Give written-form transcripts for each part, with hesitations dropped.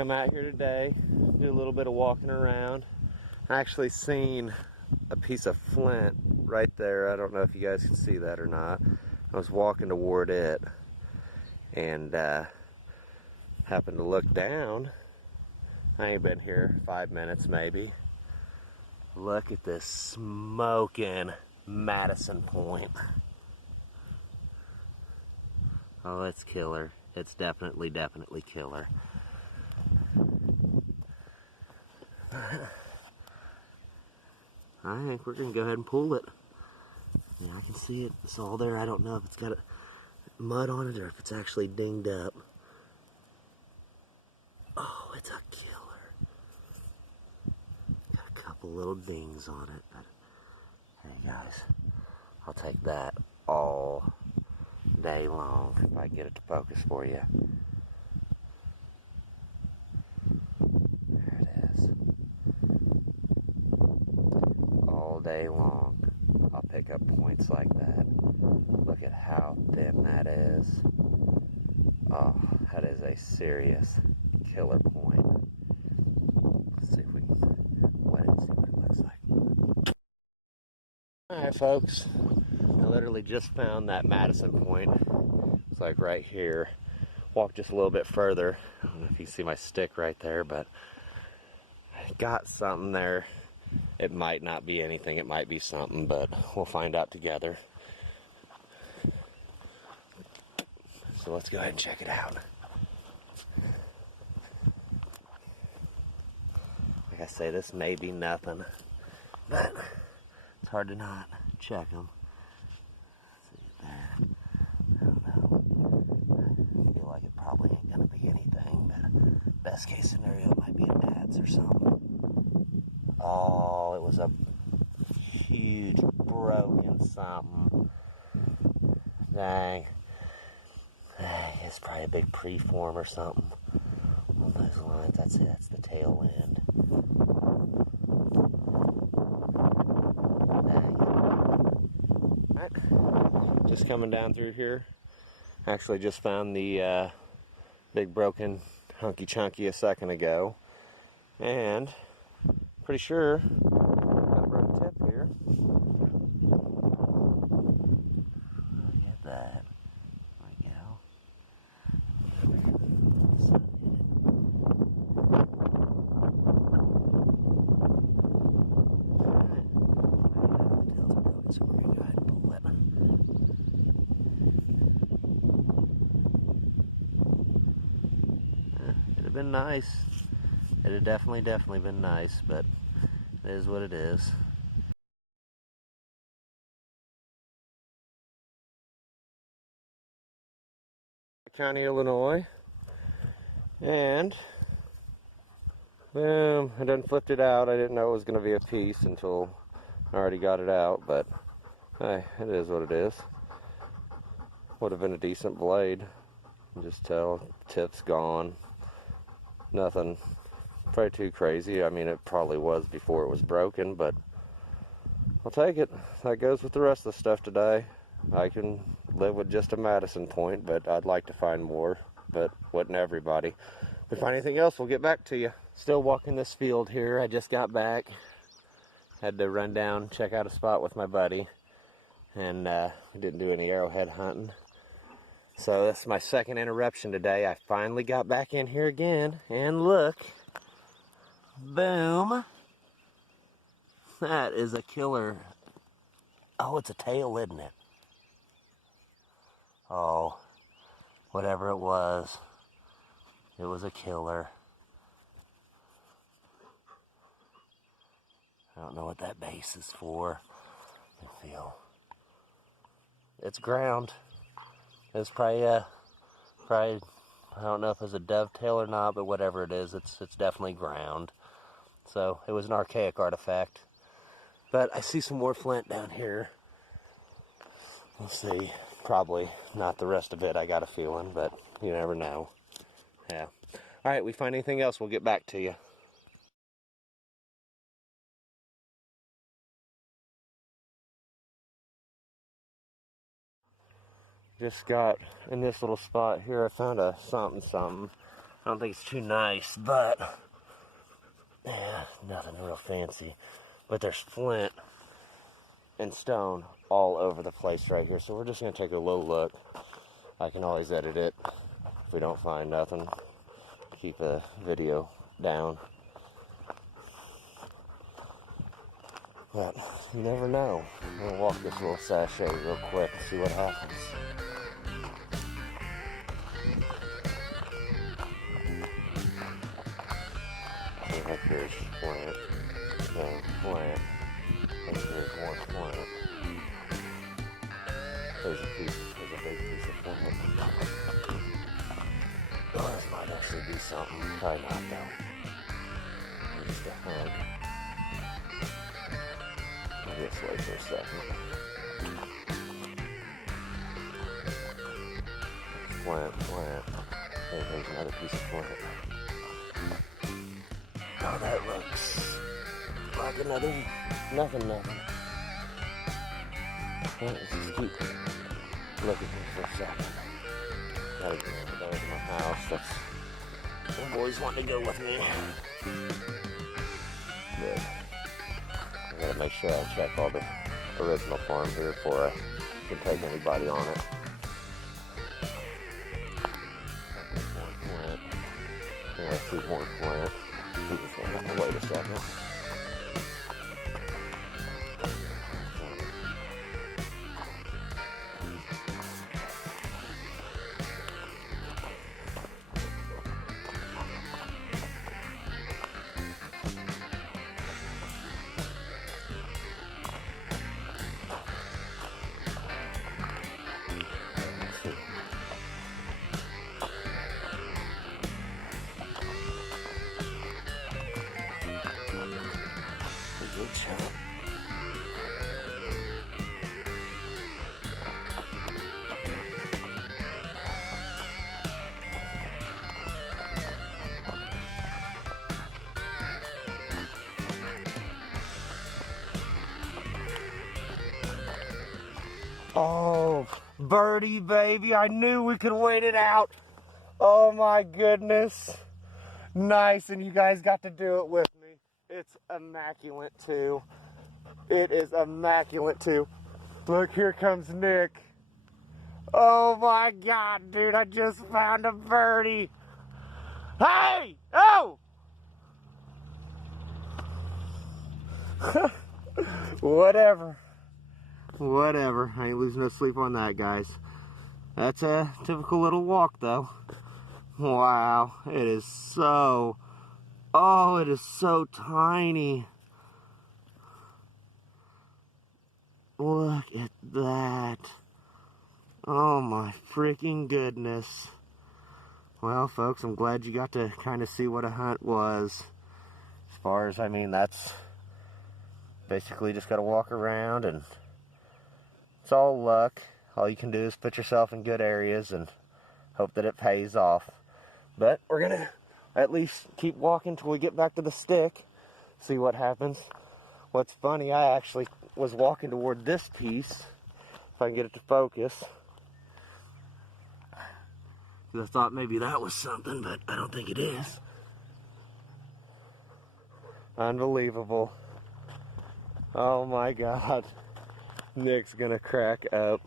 come out here today, do a little bit of walking around. I actually seen a piece of flint right there. I don't know if you guys can see that or not. I was walking toward it and happened to look down. I ain't been here 5 minutes maybe. Look at this smokin' Madison point. Oh, it's killer. It's definitely killer. I think we're gonna go ahead and pull it. Yeah, I can see it. It's all there. I don't know if it's got mud on it or if it's actually dinged up. Oh, it's a killer. Got a couple little dings on it, but hey guys, I'll take that all day long if I get it to focus for you. There it is. All day long, I'll pick up points like that. Look at how thin that is. Oh, that is a serious killer point. Let's see if we can wet it and see what it looks like. Alright folks, I literally just found that Madison point. It's like right here. Walk just a little bit further. I don't know if you can see my stick right there, but I got something there. It might not be anything, it might be something, but we'll find out together. So let's go ahead and check it out. Like I say, this may be nothing, but it's hard to not check them. See it there. I don't know. I feel like it probably ain't gonna be anything, but best case scenario, it might be a dad's or something. Oh, it was a huge broken something. Dang. Dang, it's probably a big preform or something on those lines. That's it, that's the tail end. Dang. Alright, just coming down through here. Actually just found the big broken hunky chunky a second ago. And pretty sure got a broken tip here. Look at that. There we go. So we're gonna go ahead and pull it. It'd have been nice. It'd have definitely been nice, but it is what it is. County, Illinois, and boom, I done flipped it out. I didn't know it was going to be a piece until I already got it out, but hey, it is what it is. Would have been a decent blade. You just tell, tip's gone. Nothing probably too crazy. I mean, it probably was before it was broken, but I'll take it. That goes with the rest of the stuff today. I can live with just a Madison point, but I'd like to find more, but wouldn't everybody. If we find anything else, we'll get back to you. Still walking this field here. I just got back. Had to run down, check out a spot with my buddy, and we didn't do any arrowhead hunting. So this is my second interruption today. I finally got back in here again, and look, boom. That is a killer. Oh, it's a tail, isn't it? Oh, whatever it was a killer. I don't know what that base is for. I feel it's ground. It's probably I don't know if it's a dovetail or not, but whatever it is, it's definitely ground. So it was an archaic artifact. But I see some more flint down here. We'll see. Probably not the rest of it, I got a feeling, but you never know. Yeah. Alright, we find anything else, we'll get back to you. Just got in this little spot here, I found a something. I don't think it's too nice, but yeah, nothing real fancy. But there's flint and stone all over the place right here, so we're just gonna take a little look. I can always edit it if we don't find nothing. Keep the video down. But you never know. I'm gonna walk this little sachet real quick and see what happens. Looks like here's plant, then plant, and here's more plant. There's a big piece of plant. Oh, this might actually be something. Probably not though. Just a hug. This way for a second. Plant. There's another piece of plant. Oh, that looks like another nothing. Well, let's just keep looking here for a second. Gotta go there to my house. That's the boys want to go with me. Good. I gotta make sure I check all the original farm here before I can take anybody on it. More plant. Yeah, I see more plant. Wait a second. Oh, birdie, baby. I knew we could wait it out. Oh, my goodness. Nice, and you guys got to do it with me. It's immaculate, too. It is immaculate, too. Look, here comes Nick. Oh, my God, dude. I just found a birdie. Hey! Oh! Whatever. I ain't losing no sleep on that, guys. That's a typical little walk, though. Wow, it is so... Oh, it is so tiny. Look at that. Oh, my freaking goodness. Well, folks, I'm glad you got to kind of see what a hunt was. As far as, I mean, that's... Basically just got to walk around and... It's all luck. All you can do is put yourself in good areas and hope that it pays off. But we're going to at least keep walking till we get back to the stick, see what happens. What's funny, I actually was walking toward this piece, if I can get it to focus. I thought maybe that was something, but I don't think it is. Unbelievable. Oh my God. Nick's gonna crack up.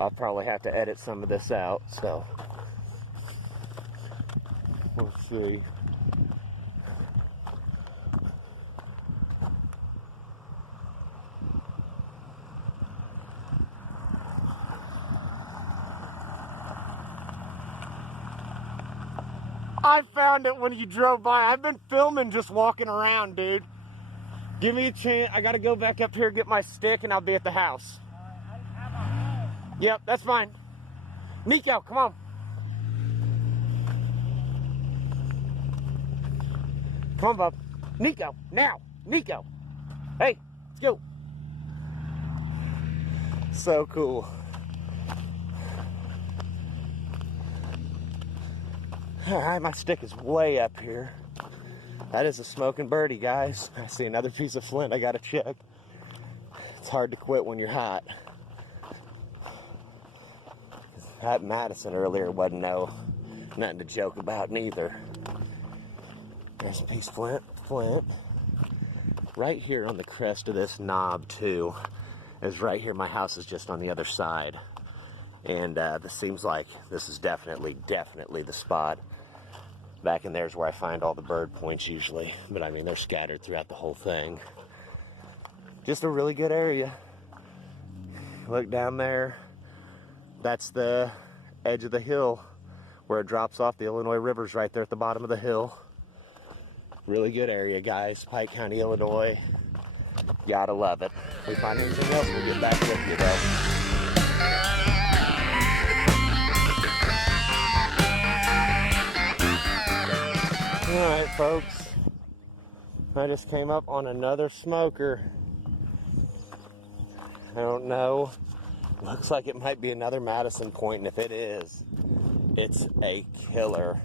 I'll probably have to edit some of this out, so we'll see. I found it when you drove by. I've been filming just walking around, dude. Give me a chance. I gotta go back up here, get my stick, and I'll be at the house. Yep, that's fine. Nico, come on. Come on, bub. Nico, now. Nico. Hey, let's go. So cool. Alright, my stick is way up here. That is a smoking birdie, guys. I see another piece of flint I gotta check. It's hard to quit when you're hot. That Madison earlier wasn't nothing to joke about neither. There's a piece of flint. Right here on the crest of this knob too, is right here. My house is just on the other side. And this seems like this is definitely the spot. Back in there is where I find all the bird points usually. But I mean, they're scattered throughout the whole thing. Just a really good area. Look down there. That's the edge of the hill where it drops off. The Illinois River's right there at the bottom of the hill. Really good area, guys. Pike County, Illinois. Gotta love it. If we find anything else, we'll get back with you, though. Alright, folks, I just came up on another smoker. I don't know. Looks like it might be another Madison point, and if it is, it's a killer.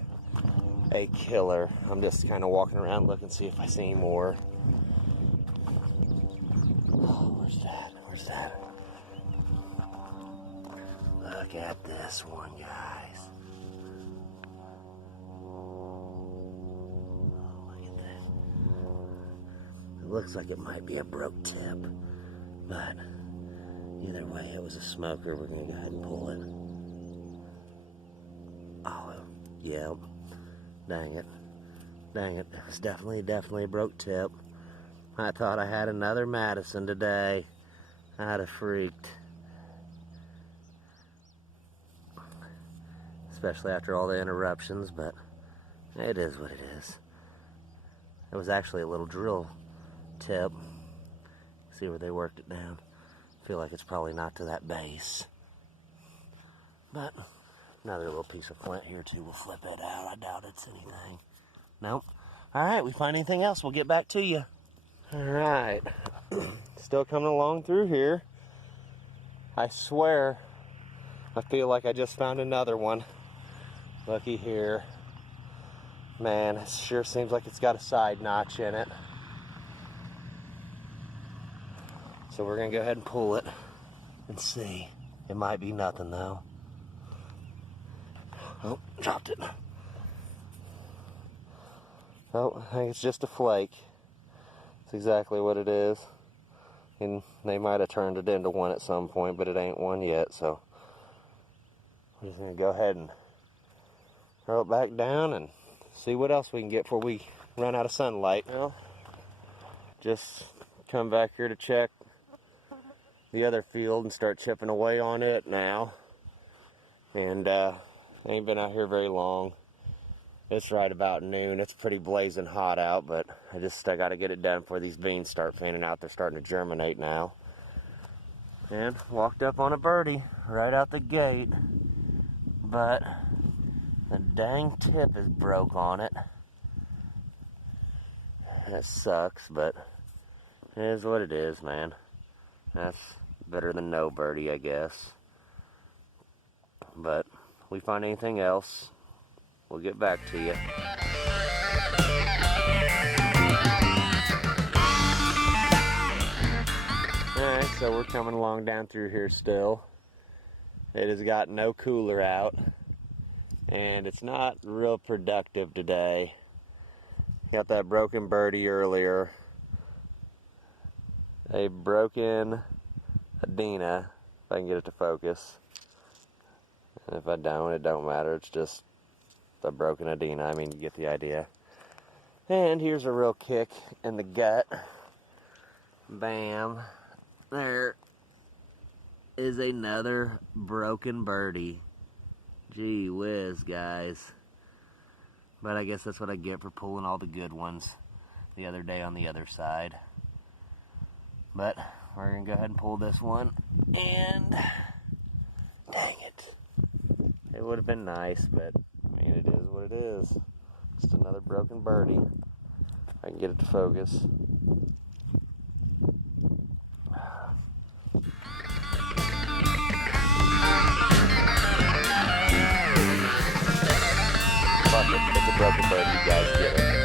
A killer. I'm just kind of walking around looking to see if I see any more. Oh, where's that? Where's that? Look at this one, guys. It looks like it might be a broke tip, but either way, it was a smoker. We're gonna go ahead and pull it. Oh, yeah. Dang it. Dang it. It was definitely a broke tip. I thought I had another Madison today. I'd have freaked. Especially after all the interruptions, but it is what it is. It was actually a little drill tip. See where they worked it down. Feel like it's probably not to that base. But another little piece of flint here too. We'll flip it out. I doubt it's anything. Nope. Alright, we find anything else, we'll get back to you. Alright. Still coming along through here. I swear, I feel like I just found another one. Looky here. Man, it sure seems like it's got a side notch in it. So we're gonna go ahead and pull it and see. It might be nothing though. Oh, dropped it. Oh, I think it's just a flake. That's exactly what it is. And they might have turned it into one at some point, but it ain't one yet, so we're just gonna go ahead and throw it back down and see what else we can get before we run out of sunlight. Well, just come back here to check the other field and start chipping away on it now. And I ain't been out here very long. It's right about noon. It's pretty blazing hot out, but I got to get it done before these beans start fanning out. They're starting to germinate now. And walked up on a birdie right out the gate, but the dang tip is broke on it. That sucks, but it is what it is, man. That's better than no birdie, I guess. But if we find anything else, we'll get back to you. Alright, so we're coming along down through here still. It has got no cooler out, and it's not real productive today. Got that broken birdie earlier. A broken Adina, if I can get it to focus. And if I don't, it don't matter. It's just the broken Adina. I mean, you get the idea. And here's a real kick in the gut. Bam. There is another broken birdie. Gee whiz, guys. But I guess that's what I get for pulling all the good ones the other day on the other side. But we're going to go ahead and pull this one. And dang it. It would have been nice, but I mean, it is what it is. Just another broken birdie. I can get it to focus. Fuck it, it's a broken birdie, you guys get it.